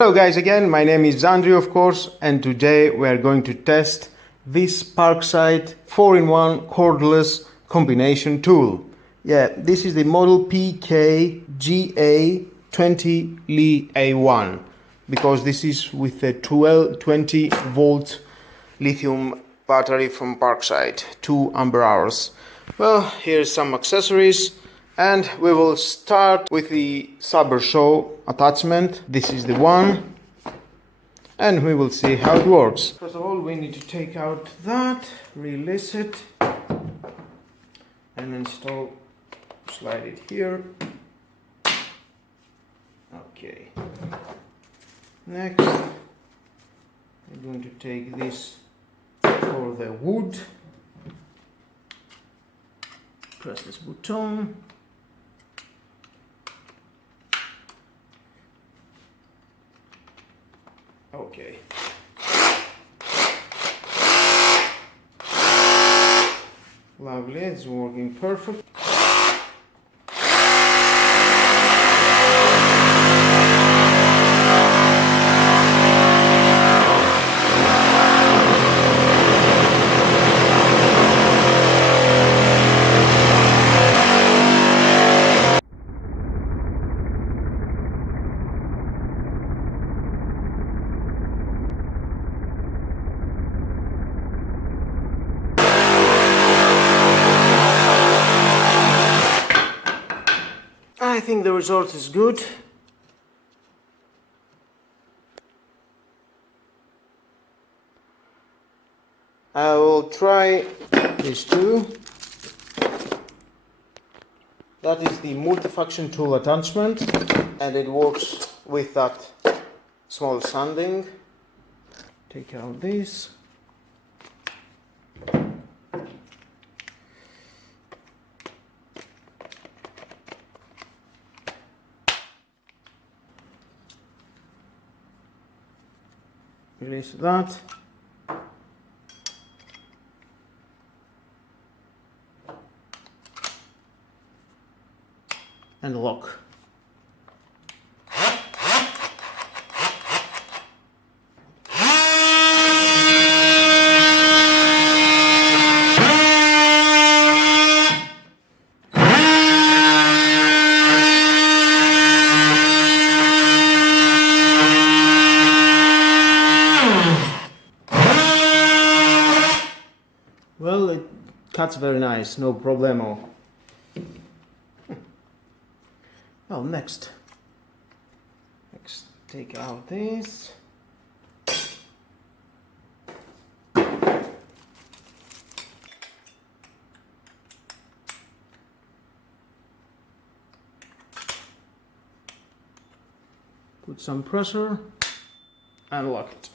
Hello guys again, my name is Andrew of course, and today we are going to test this Parkside 4-in-1 cordless combination tool. Yeah, this is the model PKGA 20 Li-A1 because this is with a 20 volt lithium battery from Parkside, 2 ampere hours. Well, here's some accessories. And we will start with the Sabre show attachment. This is the one. And we will see how it works. First of all, we need to take out that, release it, and install, slide it here. Okay. Next, I'm going to take this for the wood. Press this button. Okay. Lovely, it's working perfect. I think the result is good. I will try these two. That is the multifunction tool attachment, and it works with that small sanding. Take out this. Release that. And lock. Well, it cuts very nice, no problemo. Well, next take out this. Put some pressure and lock it.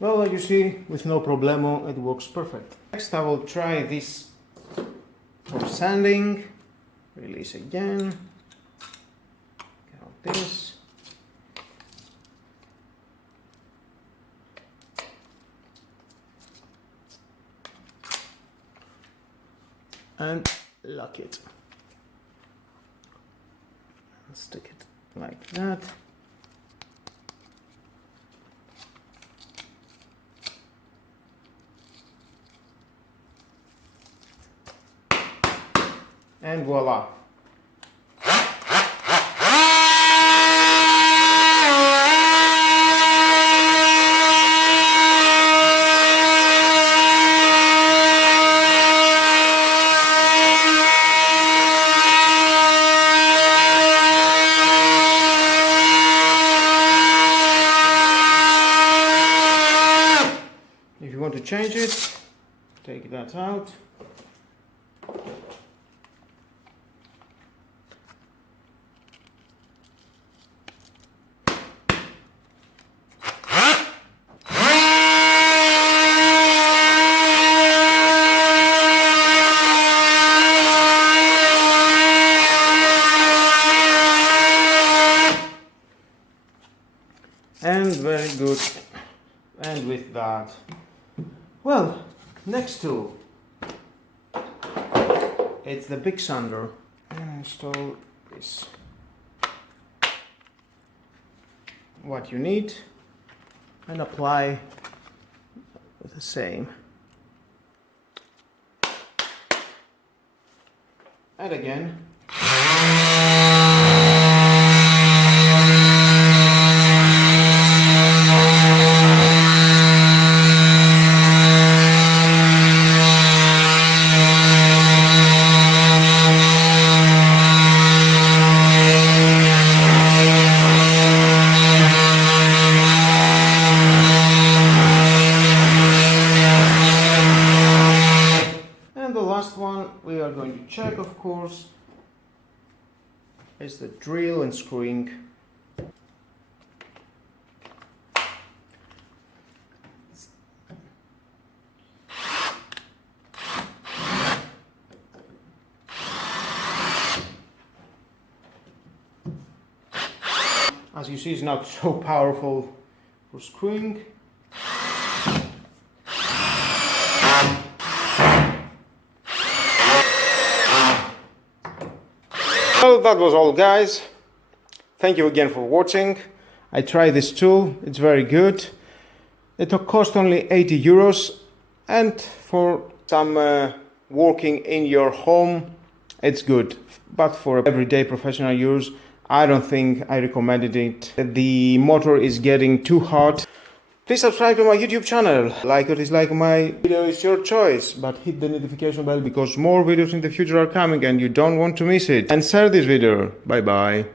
Well, like you see, with no problemo, it works perfect. Next I will try this for sanding. Release again. Get out this. And lock it. And stick it like that. And voila. If you want to change it, take that out. And very good. And with that, well, next tool, it's the big sander. And install this. What you need, and apply the same. And again. We are going to check, of course, is the drill and screwing. As you see, it's not so powerful for screwing. Well, that was all, guys. Thank you again for watching. I tried this tool, it's very good. It cost only 80 euros, and for some working in your home, it's good. But for everyday professional use, I don't think I recommended it. The motor is getting too hot. Please subscribe to my YouTube channel. Like or dislike my video is your choice, but hit the notification bell because more videos in the future are coming and you don't want to miss it. And share this video. Bye bye.